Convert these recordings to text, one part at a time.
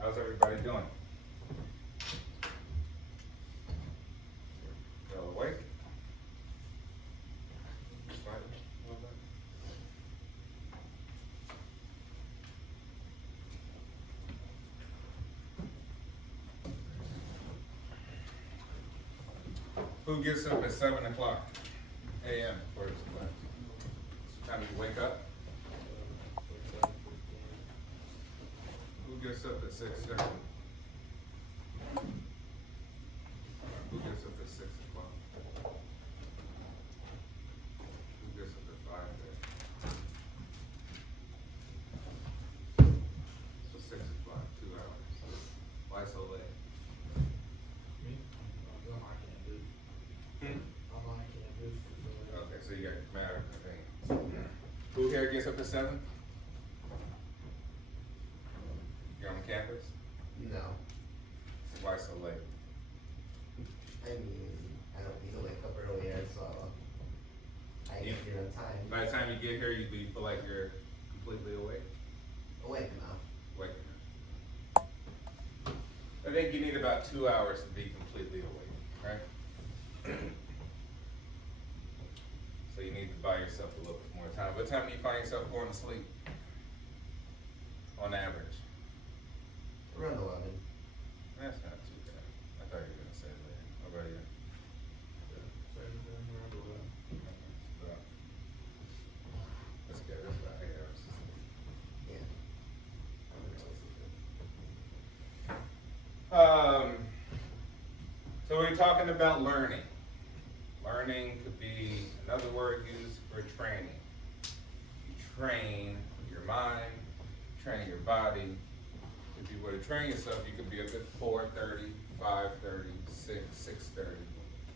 How's everybody doing? Y'all awake? Excited? A little bit? Who gets up at 7 o'clock a.m. for his class? It's time you wake up. Who gets up at 6:30? Who gets up at 6 o'clock? Who gets up at 5:30? So 6 o'clock, 2 hours. Why so late? Me? I can't do. I can't do. Okay, so you got matter of things. Who here gets up at 7? You're on campus? No. Why so late? I mean, I don't need to wake up earlier, so I get here on time. By the time you get here, you feel like you're completely awake? Awake enough. Awake enough. I think you need about 2 hours to be completely awake, right? So you need to buy yourself a little bit more time. What time do you find yourself going to sleep? On average? Around 11. That's not too bad. I thought you were gonna say later. How about you? Let's get this about 8 hours. Yeah. So we're talking about learning. Learning could be another word used for training. You train your mind, train your body. If you were to train yourself, you could be up at 4:30, 5:30, 6, 6:30.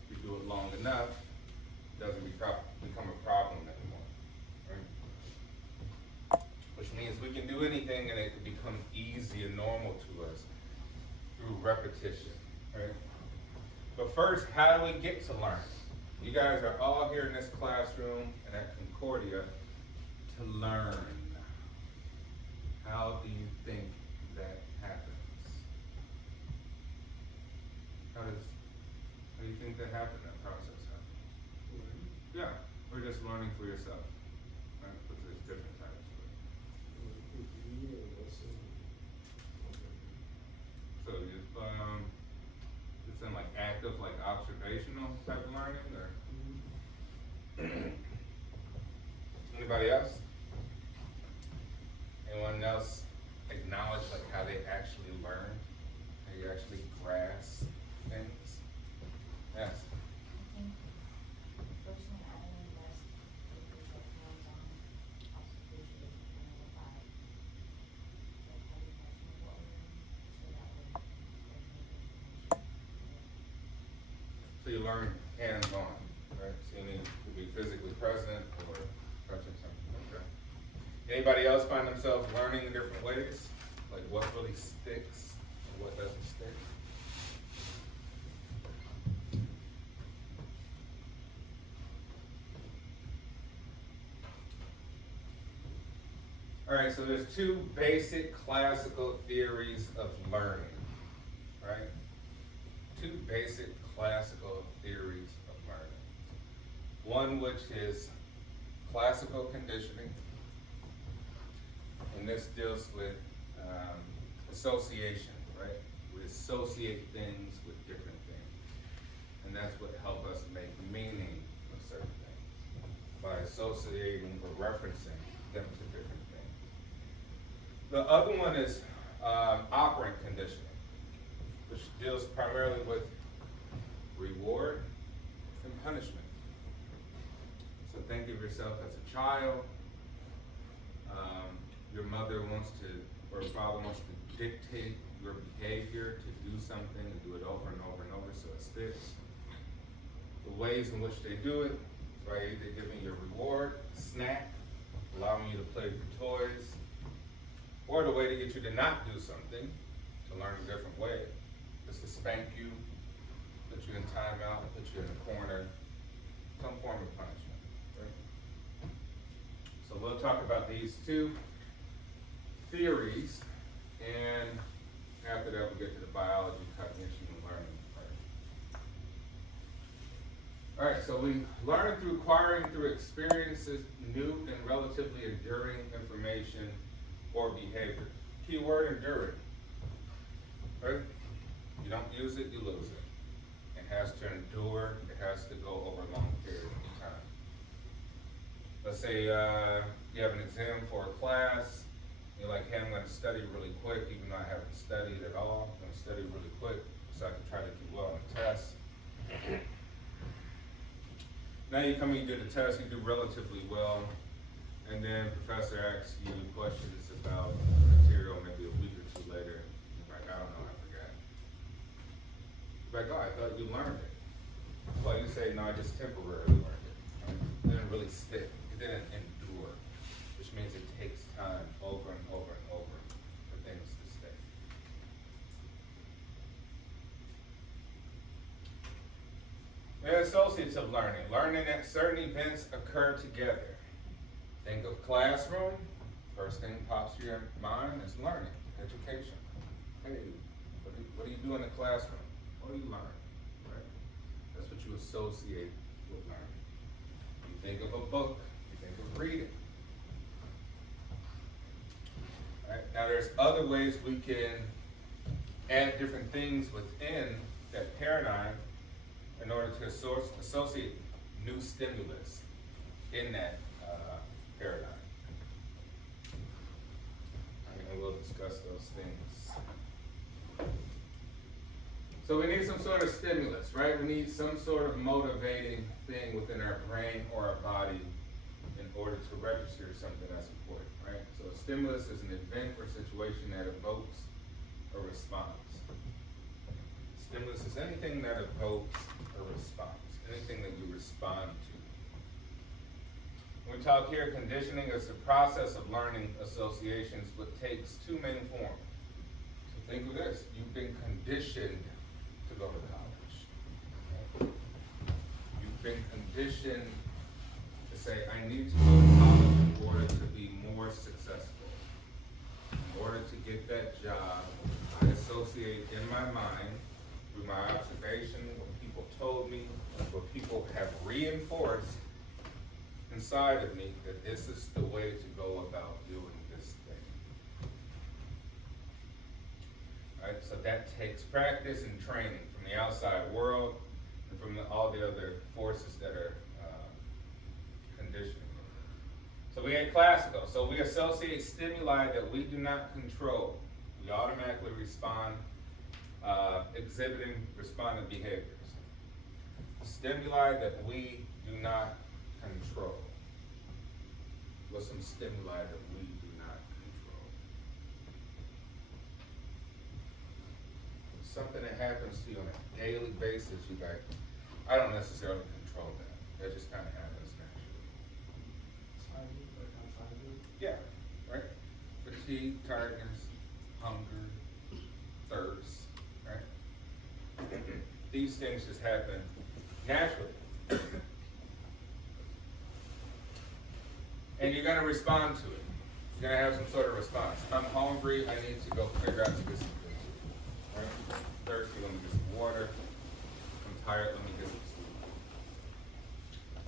If you do it long enough, it doesn't become a problem anymore. Right? Which means we can do anything and it can become easy and normal to us through repetition. Right? But first, how do we get to learn? You guys are all here in this classroom and at Concordia to learn. How do you think that happens? How do you think that happens, that process happens? Yeah, or just learning for yourself. Right? But there's different types of it. So you it's in like active, like observational type of learning, or anybody else? Anyone else acknowledge like how they actually learn, how you actually grasp things? Yes. I think personally I invest because of hands-on observation and apply like how you guys move forward so that way you can So you learn hands-on, right? So you need to be physically present or touching something. Okay. Anybody else find themselves learning in different ways? Like what really sticks and what doesn't stick? All right, so there's two basic classical theories of learning, right? Two basic classical theories of learning. One which is classical conditioning, and this deals with association, right? We associate things with different things, and that's what helps us make meaning of certain things, by associating or referencing them to different things. The other one is operant conditioning, which deals primarily with reward and punishment. So think of yourself as a child. Your mother wants to, or father wants to dictate your behavior to do something and do it over and over and over so it sticks. The ways in which they do it is by either giving you a reward, a snack, allowing you to play with your toys, or the way to get you to not do something, to learn a different way, is to spank you, put you in timeout, put you in a corner, some form of punishment. Right? So we'll talk about these two theories, and we learn through acquiring through experiences, new and relatively enduring information or behavior. Key word, enduring. Right? You don't use it, you lose it. It has to endure, it has to go over a long period of time. Let's say you have an exam for a class, you're like, hey, I'm gonna study really quick, even though I haven't studied at all. I'm gonna study really quick so I can try to do well on the test. Now you come and you do the test, you do relatively well, and then professor asks you questions about material maybe a week or two later. You're like, I don't know, I forgot. You're like, oh, I thought you learned it. Well, you say, no, I just temporarily learned it. It didn't really stick. It didn't endure, which means it takes time over and over and over for things to stick. And associative learning. Learning that certain events occur together. Think of classroom. First thing pops to your mind is learning, education. Hey, what do you do in the classroom? What do you learn? Right? That's what you associate with learning. You think of a book, you think of reading. Right? Now there's other ways we can add different things within that paradigm in order to associate new stimulus in that paradigm. And we'll discuss those things. So we need some sort of stimulus, right? We need some sort of motivating thing within our brain or our body in order to register something that's important, right? So a stimulus is an event or situation that evokes a response. Stimulus is anything that evokes a response, anything that you respond to. When we talk here, conditioning is the process of learning associations, which takes two main forms. So think of this, you've been conditioned to go to college. Okay? You've been conditioned to say, I need to go to college in order to be more successful. In order to get that job, I associate in my mind, through my observation, what people told me, what people have reinforced inside of me, that this is the way to go about doing this thing. Right? So that takes practice and training from the outside world and from all the other forces that are conditioning. So we had classical. So we associate stimuli that we do not control. We automatically respond, exhibiting respondent behaviors. Stimuli that we do not control. What's some stimuli that we do not control? Something that happens to you on a daily basis, you like, I don't necessarily control that. That just kind of happens naturally. Yeah, right? Fatigue, tiredness, hunger, thirst, right? These things just happen naturally. And you're going to respond to it. You're going to have some sort of response. I'm hungry, I need to go figure out to get some food. Right? I'm thirsty, let me get some water. I'm tired, let me get some sleep.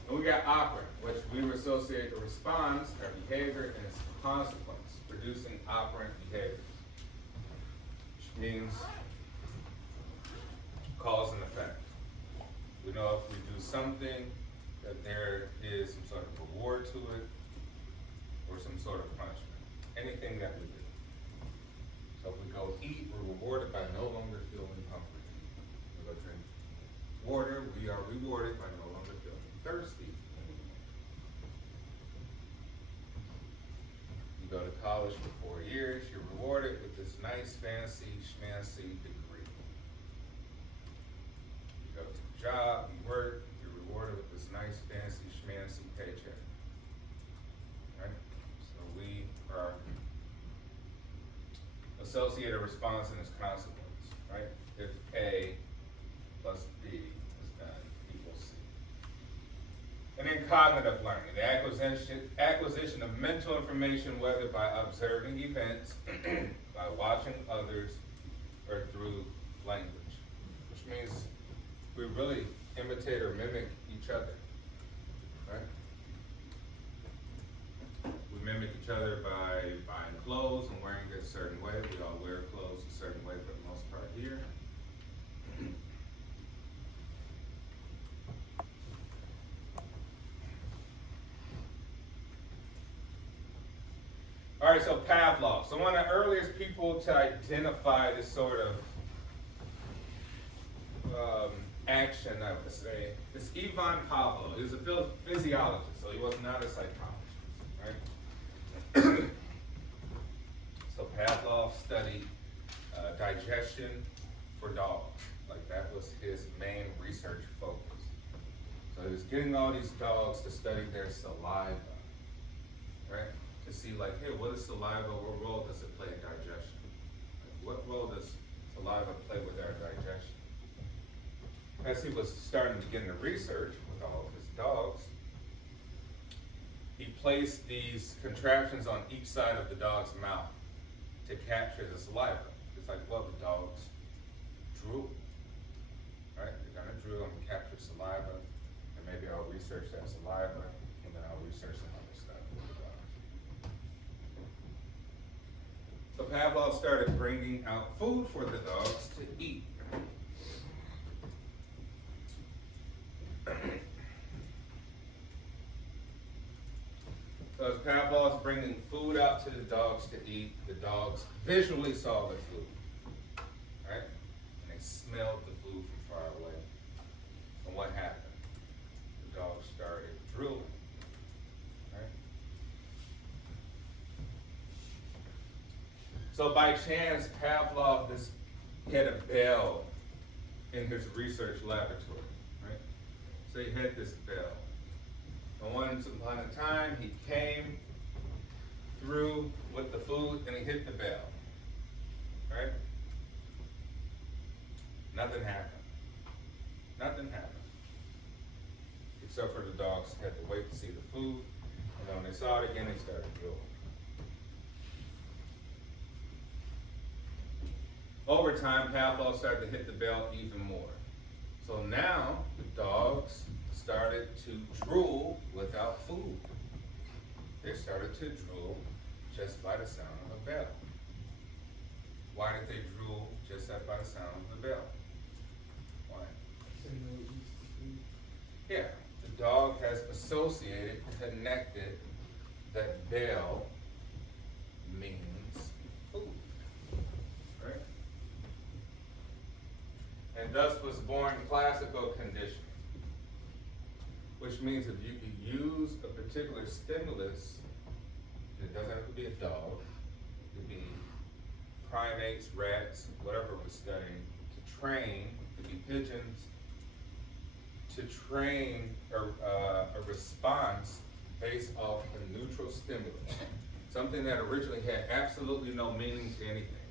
And we got operant, which we associate the response, our behavior, and its consequence, producing operant behavior. Which means cause and effect. We know if we do something, that there is some sort of reward to it, or some sort of punishment. Anything that we do. So if we go eat, we're rewarded by no longer feeling hungry. We go drink water, we are rewarded by no longer feeling thirsty anymore. You go to college for 4 years, you're rewarded with this nice, fancy, schmancy degree. You go to a job, you work, you're rewarded with this nice, fancy, schmancy paycheck. Right? So we are associate a response and its consequence, right? If A plus B is done equals C. And then cognitive learning, the acquisition of mental information, whether by observing events, by watching others, or through language, which means we really imitate or mimic each other. a certain way. We all wear clothes a certain way for the most part here. All right, so Pavlov. So one of the earliest people to identify this sort of action, I would say, is Ivan Pavlov. He was a physiologist, so he was not a psychologist, right? So Pavlov studied digestion for dogs. Like that was his main research focus. So he was getting all these dogs to study their saliva, right? To see like, hey, what is saliva? What role does it play in digestion? Like, what role does saliva play with our digestion? As he was starting to get into research with all of his dogs, he placed these contraptions on each side of the dog's mouth to capture the saliva. It's like, well, the dogs drool, right? They're gonna drool, I'm gonna capture saliva, and maybe I'll research that saliva, and then I'll research some other stuff with the dogs. So Pavlov started bringing out food for the dogs to eat. So as Pavlov's bringing food out to the dogs to eat, the dogs visually saw the food, right? And they smelled the food from far away. And what happened? The dogs started drooling, right? So by chance, Pavlov had a bell in his research laboratory, right? So he had this bell. And once upon a time, he came through with the food and he hit the bell, right? Nothing happened. Nothing happened. Except for the dogs had to wait to see the food, and then when they saw it again, they started drooling. Over time, Pavlov started to hit the bell even more. So now the dogs started to drool without food. They started to drool just by the sound of a bell. Why did they drool just by the sound of the bell? Why? Yeah, the dog has associated, connected that bell means food, right? And thus was born classical conditioning, which means if you can use a particular stimulus, it doesn't have to be a dog, it could be primates, rats, whatever we're studying, to train, it could be pigeons, to train a response based off a neutral stimulus, something that originally had absolutely no meaning to anything.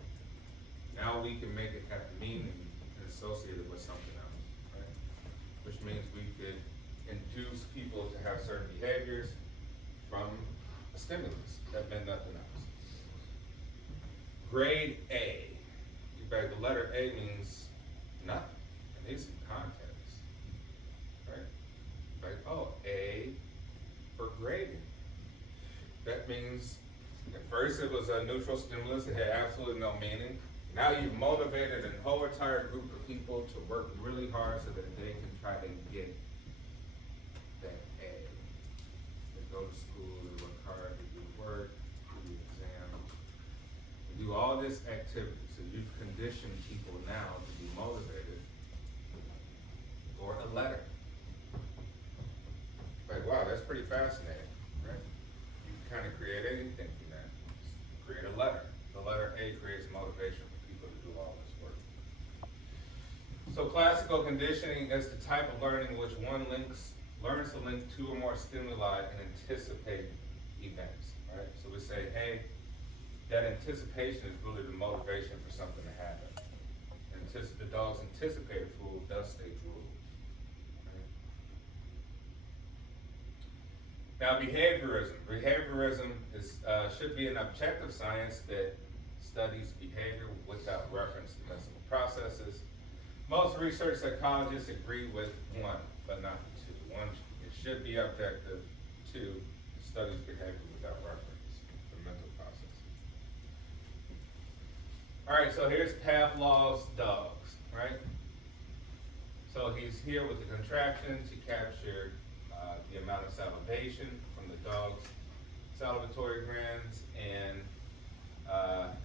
Now we can make it have meaning and associate it with something else, right? Which means we could induce people to have certain behaviors from a stimulus that meant nothing else. Grade A. In fact, the letter A means nothing. It needs some context, right? Like, oh, A for grading. That means at first it was a neutral stimulus, it had absolutely no meaning. Now you've motivated a whole entire group of people to work really hard so that they can try to get that A. They go to school, they work hard, they do work, they do exams, they do all this activity. So you've conditioned people now to be motivated for a letter. Like, wow, that's pretty fascinating, right? You can kind of create anything from that. Just create a letter. The letter A creates motivation for people to do all this work. So classical conditioning is the type of learning in which one learns to link two or more stimuli and anticipate events, right? So we say, hey, that anticipation is really the motivation for something to happen. The dogs anticipated food, thus they drool. Now, behaviorism. Behaviorism should be an objective science that studies behavior without reference to mental processes. Most research psychologists agree with one, but not two. One, it should be objective. Two, studies behavior without reference to mental processes. Alright, so here's Pavlov's dogs, right? So he's here with the contractions, he captured the amount of salivation from the dog's salivatory glands, and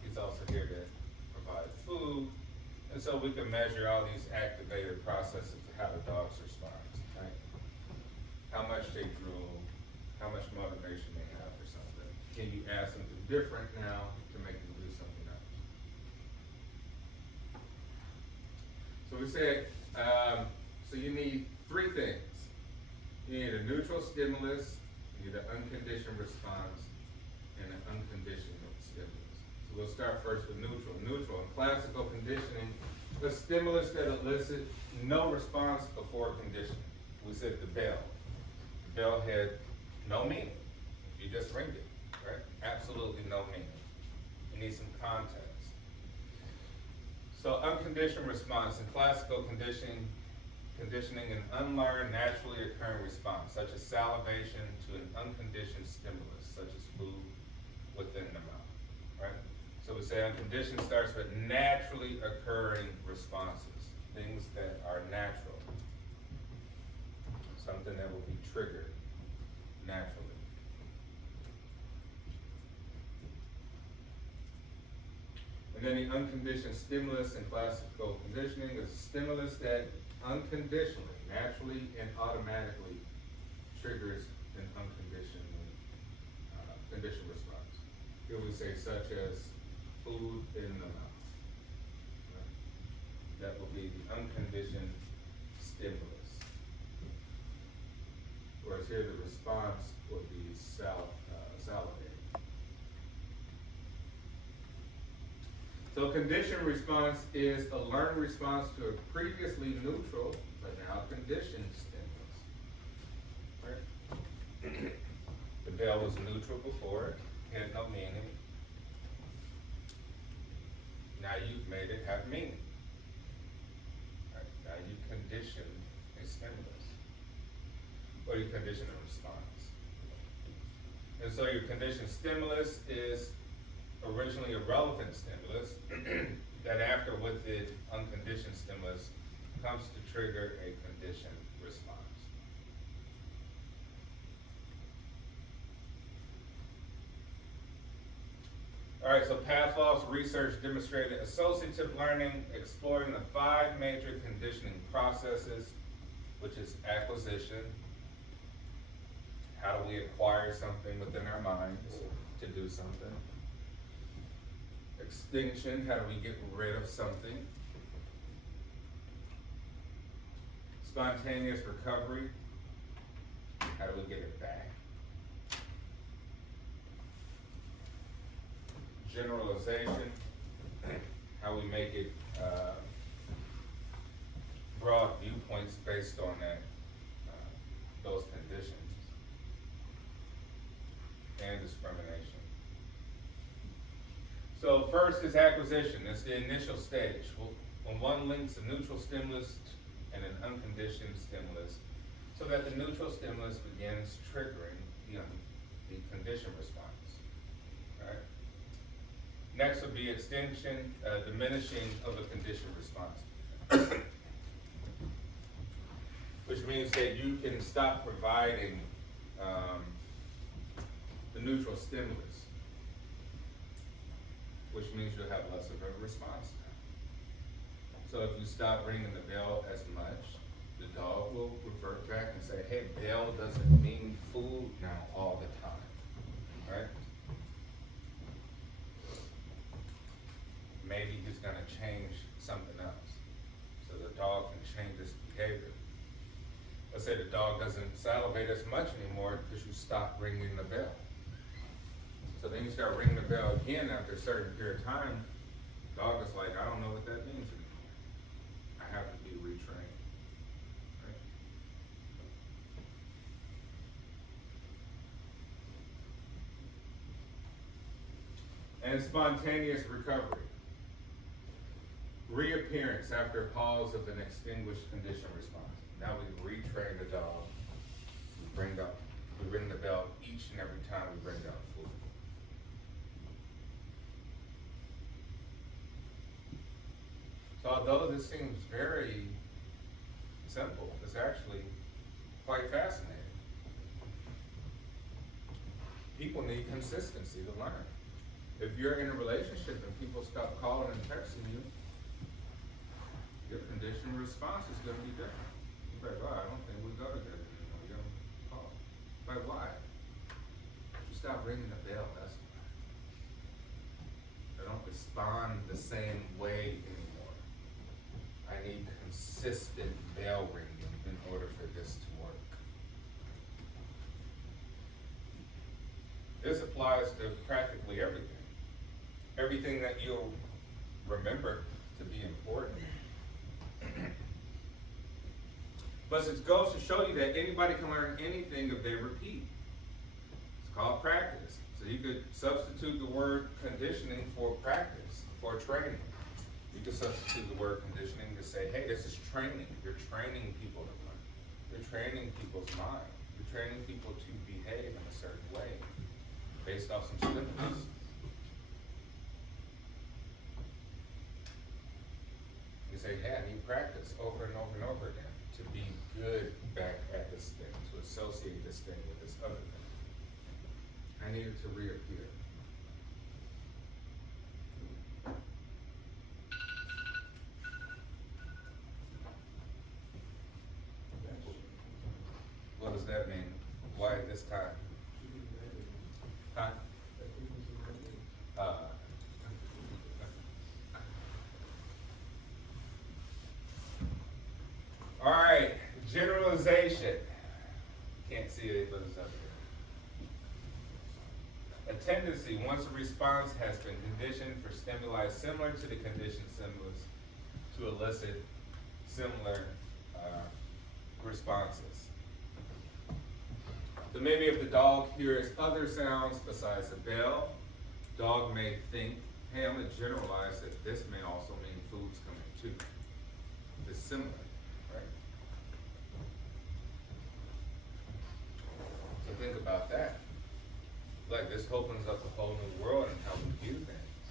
he's also here to provide food. And so we can measure all these activated processes of how the dogs respond, right? How much they drool, how much motivation they have for something. Can you ask them to do different now to make them do something else? So we said, so you need three things. You need a neutral stimulus, you need an unconditioned response, and an unconditional stimulus. So we'll start first with neutral. Neutral, in classical conditioning, a stimulus that elicits no response before conditioning. We said the bell. The bell had no meaning. You just ring it, right? Absolutely no meaning. You need some context. So unconditioned response in classical conditioning, an unlearned, naturally occurring response, such as salivation to an unconditioned stimulus, such as food within the mouth, right? So we say unconditioned starts with naturally occurring responses, things that are natural, something that will be triggered naturally. And then the unconditioned stimulus in classical conditioning is a stimulus that unconditionally, naturally, and automatically triggers an unconditioned conditioned response. Here we say such as food in the mouth. Right? That will be the unconditioned stimulus. Whereas here the response would be salivating. So conditioned response is a learned response to a previously neutral, but now conditioned stimulus. Right? The bell was neutral before, it had no meaning. Now you've made it have meaning. Right? Now you conditioned a stimulus. Or you condition a response. And so your conditioned stimulus is originally a relevant stimulus that after with the unconditioned stimulus comes to trigger a conditioned response. All right, so Pavlov's research demonstrated associative learning exploring the 5 major conditioning processes, which is acquisition. How do we acquire something within our minds to do something? Extinction, how do we get rid of something? Spontaneous recovery, how do we get it back? Generalization, how we make it broad viewpoints based on that, those conditions, and discrimination. So first is acquisition. It's the initial stage. When one links a neutral stimulus and an unconditioned stimulus, so that the neutral stimulus begins triggering the conditioned response. Right? Next would be extinction, diminishing of a conditioned response. Which means that you can stop providing the neutral stimulus. Which means you'll have less of a response now. So if you stop ringing the bell as much, the dog will revert back and say, hey, bell doesn't mean food now all the time, right? Maybe he's gonna change something else. So the dog can change its behavior. Let's say the dog doesn't salivate as much anymore because you stop ringing the bell. So then you start ringing the bell again after a certain period of time, the dog is like, I don't know what that means anymore. I have to be retrained. Right? And spontaneous recovery. Reappearance after a pause of an extinguished conditioned response. Now we retrain the dog. We ring the bell each and every time we bring down food. So although this seems very simple, it's actually quite fascinating. People need consistency to learn. If you're in a relationship and people stop calling and texting you, your conditioned response is gonna be different. You're like, oh, I don't think we go together anymore. You don't call. Like, why? You stop ringing the bell, that's why. I don't respond the same way anymore. I need consistent bell ringing in order for this to work. This applies to practically everything. Everything that you'll remember to be important. But it goes to show you that anybody can learn anything if they repeat. It's called practice. So you could substitute the word conditioning for practice, for training. You could substitute the word conditioning to say, hey, this is training. You're training people to learn. You're training people's mind. You're training people to behave in a certain way based off some stimulus. You say, hey, I need practice over and over and over again to be good back at this thing, to associate this thing with this other thing. I need it to reappear. What does that mean? Why at this time? Huh? All right, generalization. Can't see it, but it's up here. A tendency, once a response has been conditioned for stimuli similar to the conditioned stimulus, to elicit similar responses. So maybe if the dog hears other sounds besides the bell, dog may think, hey, I'm gonna generalize that this may also mean food's coming too. It's similar, right? So think about that. Like, this opens up a whole new world in how we view things.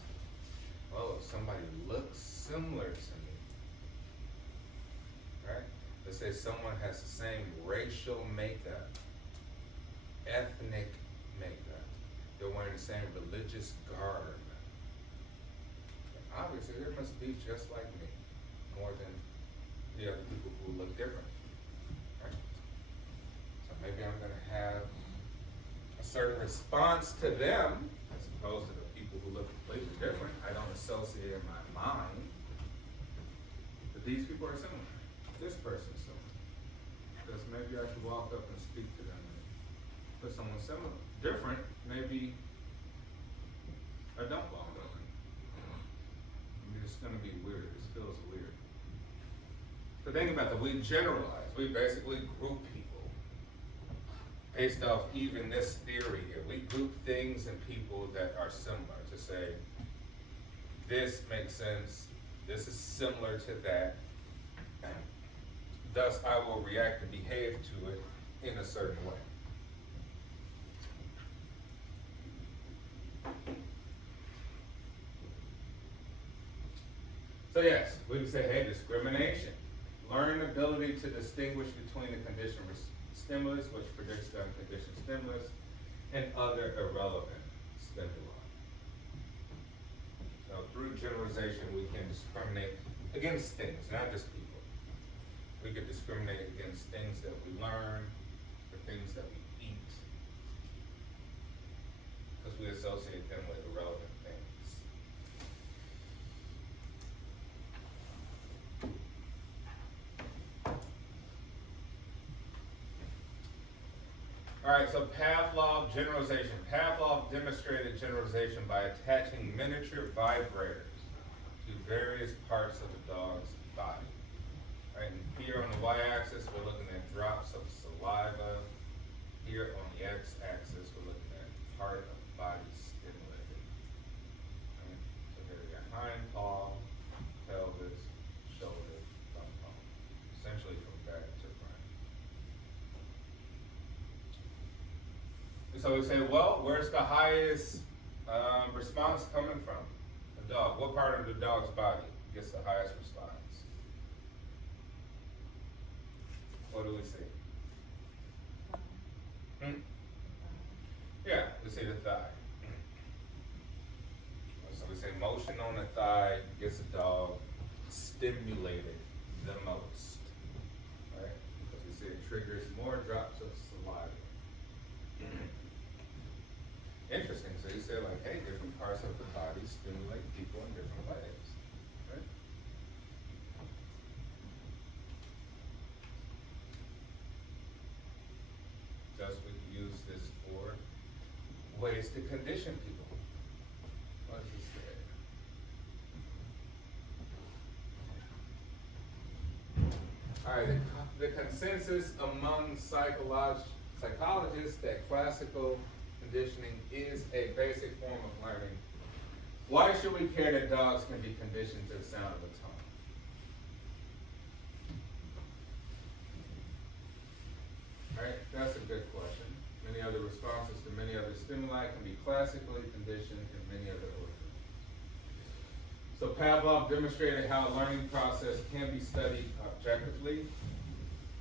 Oh, if somebody looks similar to me, right? Let's say someone has the same racial makeup, ethnic makeup, they're wearing the same religious garb. Obviously, they must be just like me, more than the other people who look different, right? So maybe I'm gonna have a certain response to them, as opposed to the people who look completely different. I don't associate in my mind that these people are similar. This person's similar. Because maybe I should walk up and speak to them. But someone similar, different, maybe I don't walk up. I mean, it's gonna be weird. This feels weird. So think about that. We generalize. We basically group people based off even this theory here. We group things and people that are similar to say, this makes sense. This is similar to that. Thus, I will react and behave to it in a certain way. So yes, we would say, hey, discrimination. Learn ability to distinguish between the conditioned stimulus, which predicts the unconditioned stimulus, and other irrelevant stimuli. So through generalization, we can discriminate against things, not just people. We could discriminate against things that we learn, or things that we eat, because we associate them with irrelevant things. All right, so Pavlov generalization. Pavlov demonstrated generalization by attaching miniature vibrators to various parts of the dog's body. Right, and here on the y-axis, we're looking at drops of saliva. Here on the x-axis, we're looking at part of the body stimulated. Right? So here we got hind paw, pelvis, shoulder, thumb paw. Essentially from back to front. So we say, well, where's the highest response coming from? The dog. What part of the dog's body gets the highest response? What do we see? Hmm? Yeah, we see the thigh. So we say motion on the thigh gets a dog stimulated the most, right? Because we say it triggers more drops of saliva. Interesting, so you say like, hey, different parts of the body stimulate people in different ways, right? Thus we use this for ways to condition people. What does it say? All right, the consensus among psychologists that classical conditioning is a basic form of learning. Why should we care that dogs can be conditioned to the sound of a tone? Right, that's a good question. Many other responses to many other stimuli can be classically conditioned in many other organisms. So Pavlov demonstrated how a learning process can be studied objectively.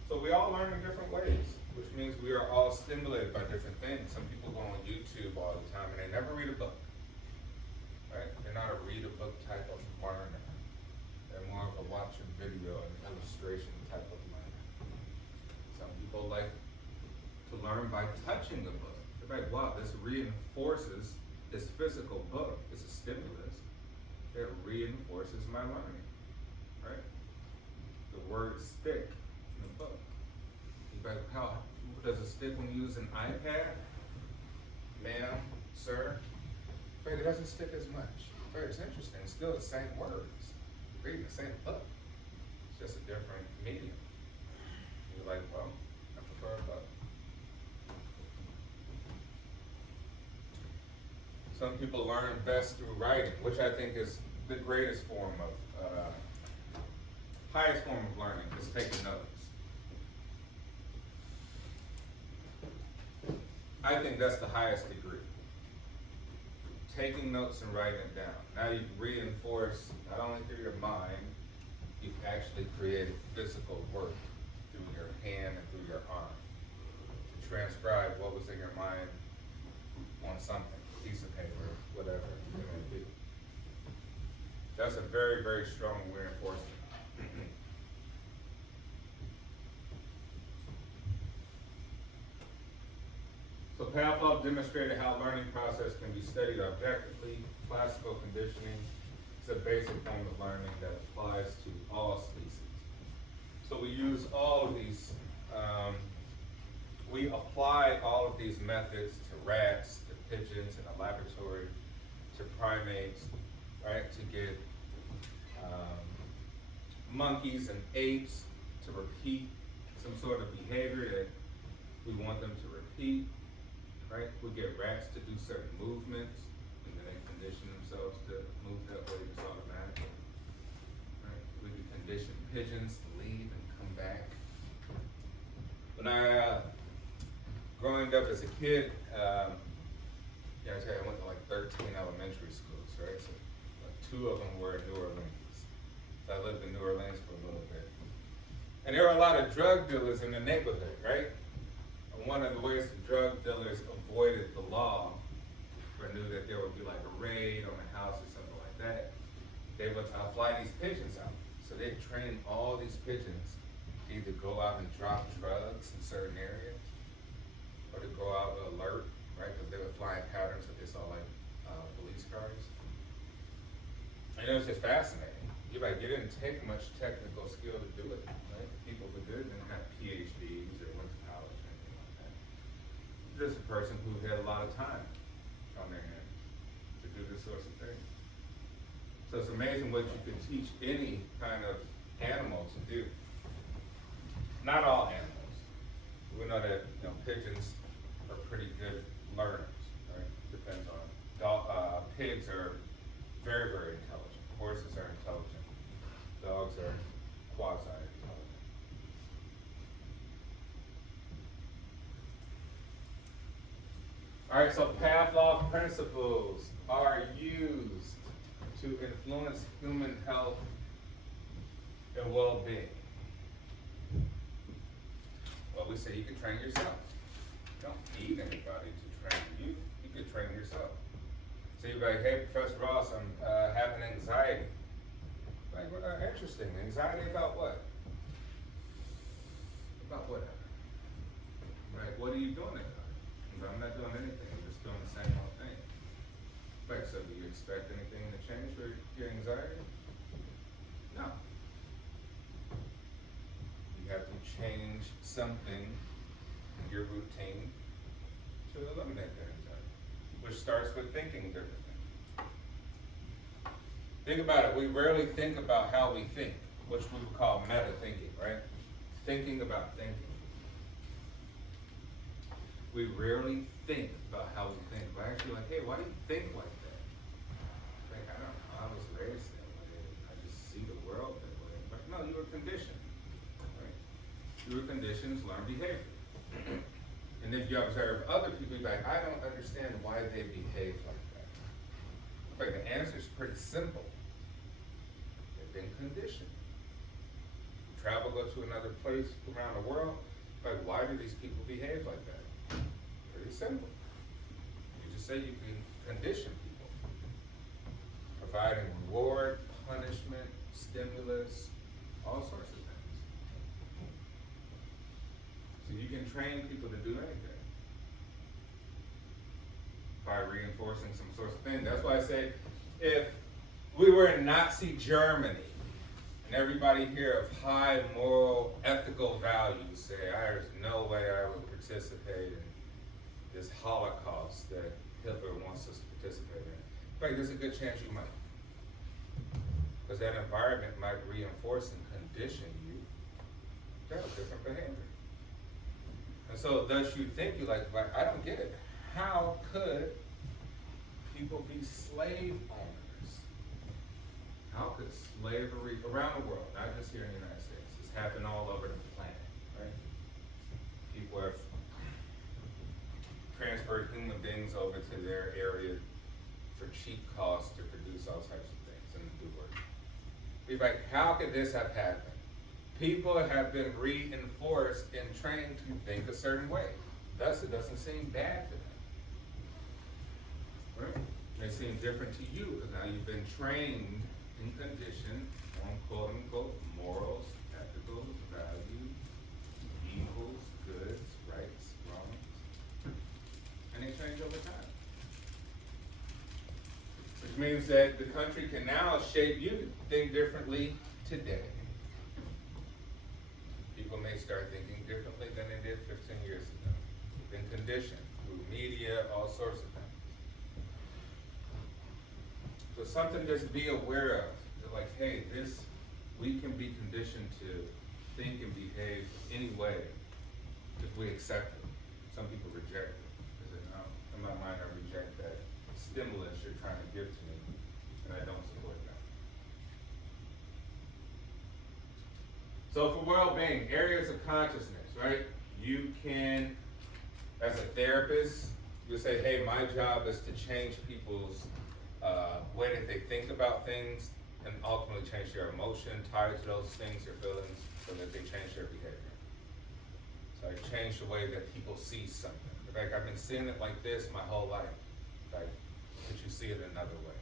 So we all learn in different ways, which means we are all stimulated by different things. Some people go on YouTube all the time and they never read a book, right? They're not a read a book type of learner. They're more of a watch a video and illustration type of learner. Some people like to learn by touching the book. They're like, wow, this reinforces this physical book. It's a stimulus that reinforces my learning, right? The word stick in the book. You're like, how does it stick when you use an iPad? Ma'am, sir? Right, it doesn't stick as much. Right, it's interesting. It's still the same words. You're reading the same book. It's just a different medium. You're like, well, I prefer a book. Some people learn best through writing, which I think is the greatest form of, highest form of learning, is taking notes. I think that's the highest degree. Taking notes and writing it down. Now you've reinforced, not only through your mind, you've actually created physical work through your hand and through your arm to transcribe what was in your mind on something, a piece of paper, whatever it may be. That's a very, very strong reinforcement. So Pavlov demonstrated how learning process can be studied objectively. Classical conditioning is a basic form of learning that applies to all species. So we use all of these, we apply all of these methods to rats, to pigeons in a laboratory, to primates, right, to get monkeys and apes to repeat some sort of behavior that we want them to repeat. Right? We get rats to do certain movements, and then they condition themselves to move that way just automatically. Right? We can condition pigeons to leave and come back. When I, growing up as a kid, I tell you, I went to like 13 elementary schools, right? So like 2 of them were in New Orleans. So I lived in New Orleans for a little bit. And there were a lot of drug dealers in the neighborhood, right? One of the ways the drug dealers avoided the law, or knew that there would be like a raid on a house or something like that, they would fly these pigeons out. So they'd train all these pigeons to either go out and drop drugs in certain areas, or to go out and alert, right? Because they would fly in patterns that they saw like police cars. And it was just fascinating. You're like, it didn't take much technical skill to do it, right? People who did it didn't have PhDs or went to college. Just a person who had a lot of time on their hands to do this sorts of things. So it's amazing what you can teach any kind of animal to do. Not all animals. We know that pigeons are pretty good learners, right? Depends on pigs are very, very intelligent. Horses are intelligent. Dogs are quasi-intelligent. All right, so Pavlov principles are used to influence human health and well-being. Well, we say you can train yourself. You don't need anybody to train you. You can train yourself. So you're like, hey, Professor Ross, I'm having anxiety. Like, interesting. Anxiety about what? About whatever. Like, what are you doing about it? I'm not doing anything. I'm just doing the same old thing. Like, so do you expect anything to change for your anxiety? No. You have to change something in your routine to eliminate that anxiety, which starts with thinking differently. Think about it. We rarely think about how we think, which we would call meta thinking, right? Thinking about thinking. We rarely think about how we think. We're actually like, hey, why do you think like that? Like, I don't know. I was raised that way. I just see the world that way. But no, you were conditioned. Right? You were conditioned to learn behavior. And if you observe other people, you're like, I don't understand why they behave like that. Like, the answer is pretty simple. They've been conditioned. Travel, go to another place around the world. Like, why do these people behave like that? Pretty simple. You just say you can condition people. Providing reward, punishment, stimulus, all sorts of things. So you can train people to do anything by reinforcing some sorts of thing. That's why I say, if we were in Nazi Germany, and everybody here of high moral, ethical values say, there's no way I would participate in this Holocaust that Hitler wants us to participate in. Right, there's a good chance you might. Because that environment might reinforce and condition you to have different behavior. And so thus you think, you're like, I don't get it. How could people be slave owners? How could slavery around the world, not just here in the United States, it's happened all over the planet, right? People have transferred human beings over to their area for cheap costs to produce all types of things and do work. Be like, how could this have happened? People have been reinforced and trained to think a certain way. Thus, it doesn't seem bad to them. Right? They seem different to you because now you've been trained and conditioned on quote unquote morals, ethical values, evils, goods, rights, wrongs. And they change over time. Which means that the country can now shape you to think differently today. People may start thinking differently than they did 15 years ago. Been conditioned through media, all sorts of things. So something to just be aware of. They're like, hey, this, we can be conditioned to think and behave any way if we accept it. Some people reject it. They say, no, in my mind I reject that stimulus you're trying to give to me, and I don't support that. So for well-being, areas of consciousness, right? You can, as a therapist, you'll say, hey, my job is to change people's way that they think about things and ultimately change their emotion tied to those things, their feelings, so that they change their behavior. So I change the way that people see something. Like, I've been seeing it like this my whole life. Like, could you see it another way?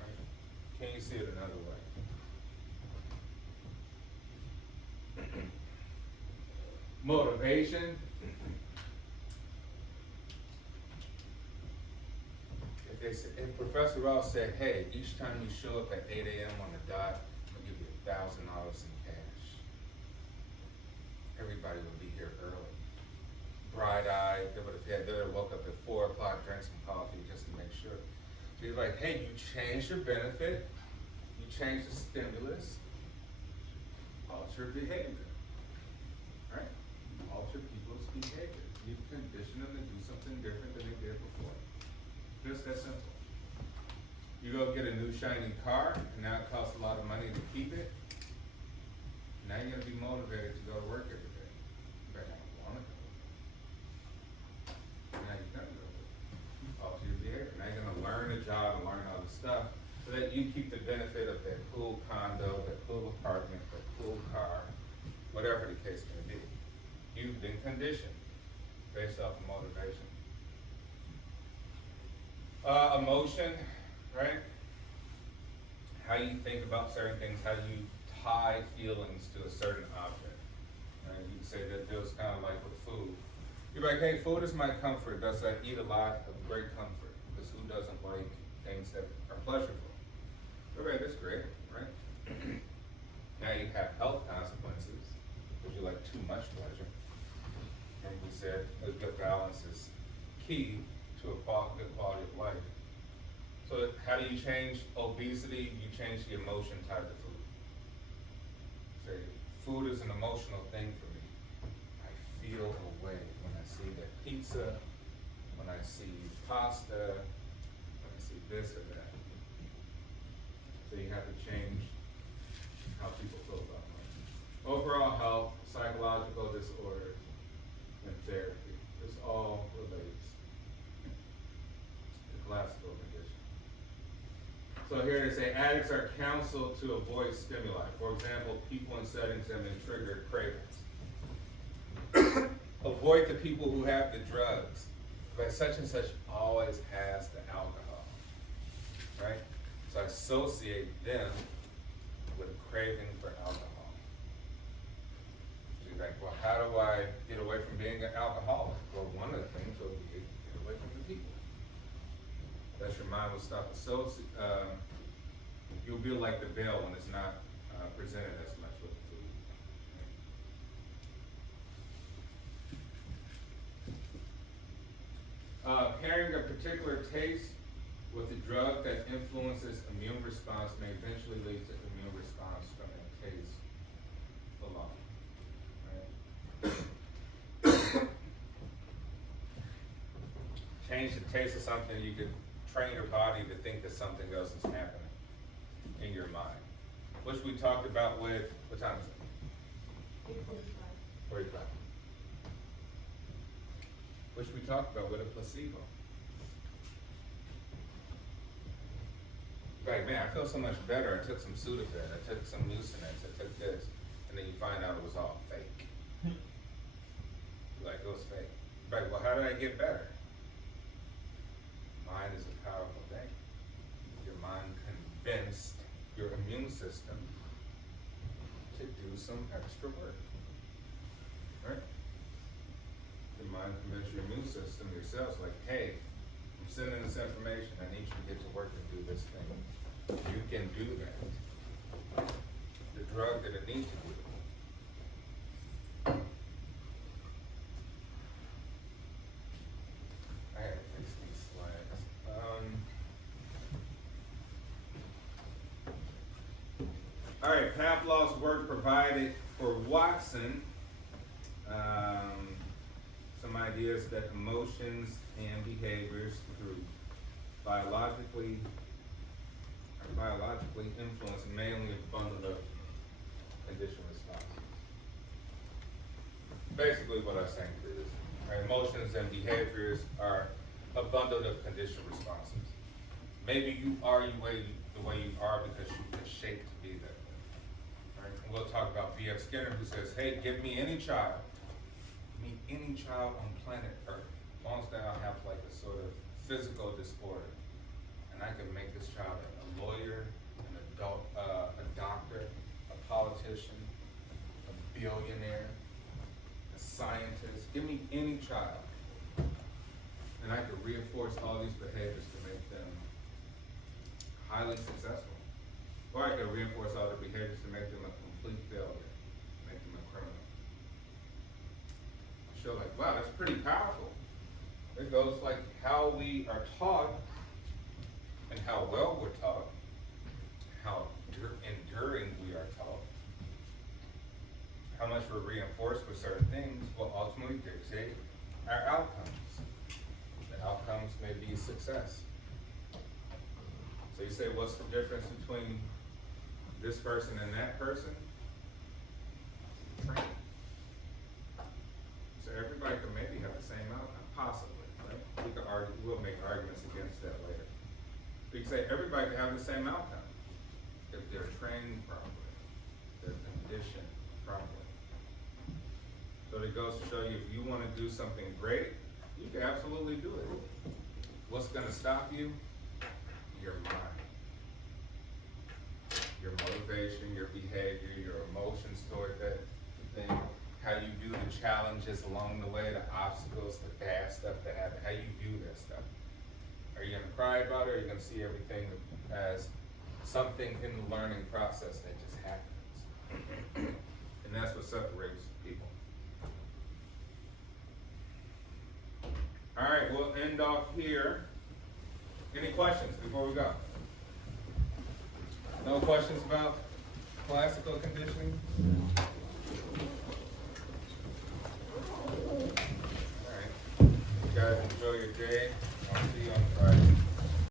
Right? Can you see it another way? Motivation. If Professor Ross said, hey, each time you show up at 8 a.m. on the dot, I'm going to give you $1,000 in cash. Everybody would be here early. Bright-eyed, they would have woke up at 4 o'clock, drank some coffee just to make sure. So you're like, hey, you changed your benefit, you changed the stimulus, alter behavior, right? Alter people's behavior. You've conditioned them to do something different than they did before. Just that simple. You go get a new shiny car, and now it costs a lot of money to keep it. Now you're gonna be motivated to go to work every day. But I don't wanna go. Now you're gonna go. Alter your behavior. Now you're gonna learn a job and learn all this stuff so that you you keep the benefit of that cool condo, that cool apartment, that cool car, whatever the case may be. You've been conditioned based off of motivation. Emotion, right? How you think about certain things, how you tie feelings to a certain object. Right? You can say that feels kind of like with food. You're like, hey, food is my comfort. Thus I eat a lot of great comfort. Because who doesn't like things that are pleasurable? Okay, that's great, right? Now you have health consequences because you like too much pleasure. And we said a good balance is key to a good quality of life. So how do you change obesity? You change the emotion tied to food. Say, food is an emotional thing for me. I feel a way when I see that pizza, when I see pasta, when I see this or that. So you have to change how people feel about money. Overall health, psychological disorders, and therapy. This all relates to classical condition. So here they say addicts are counseled to avoid stimuli. For example, people in settings that may trigger cravings. Avoid the people who have the drugs. But such and such always has the alcohol, right? So I associate them with a craving for alcohol. So you're like, well, how do I get away from being an alcoholic? Well, one of the things will be get away from the people. Thus your mind will stop you'll be like the veil when it's not presented as much with the food. Pairing a particular taste with a drug that influences immune response may eventually lead to immune response from that taste alone. Right? Change the taste of something, you could train your body to think that something else is happening in your mind. Which we talked about with, what time is it? 45. Which we talked about with a placebo. Like, man, I feel so much better. I took some Sudafed, I took some Mucinex, I took this, and then you find out it was all fake. Like, it was fake. Right, well, how did I get better? Mind is a powerful thing. Your mind convinced your immune system to do some extra work. Right? Your mind convinced your immune system, your cells, like, hey, I'm sending this information, I need you to get to work and do this thing. You can do that. The drug that it needs to do. I had to fix these slides. All right, Pavlov's work provided for Watson some ideas that emotions and behaviors through biologically influenced mainly a bundle of conditioned responses. Basically what I'm saying is, right, emotions and behaviors are a bundle of conditioned responses. Maybe you are the way you are because you've been shaped to be that way. Right? And we'll talk about B.F. Skinner, who says, hey, give me any child on planet Earth, as long as they don't have like a sort of physical disorder, and I can make this child a lawyer, an adult, a doctor, a politician, a billionaire, a scientist. Give me any child, and I could reinforce all these behaviors to make them highly successful. Or I could reinforce all the behaviors to make them a complete failure, make them a criminal. So like, wow, that's pretty powerful. It goes like how we are taught and how well we're taught, how enduring we are taught, how much we're reinforced with certain things will ultimately dictate our outcomes. The outcomes may be success. So you say, what's the difference between this person and that person? Training. So everybody can maybe have the same outcome, possibly, right? We'll make arguments against that later. We can say everybody can have the same outcome. if they're trained properly, they're conditioned properly. So it goes to show you, if you wanna do something great, you can absolutely do it. What's gonna stop you? Your mind. Your motivation, your behavior, your emotions toward that thing, how you view the challenges along the way, the obstacles, the bad stuff that happen, how you view that stuff. Are you gonna cry about it, or are you gonna see everything as something in the learning process that just happens? And that's what separates people. All right, we'll end off here. Any questions before we go? No questions about classical conditioning? All right. You guys enjoy your day. I'll see you on Friday.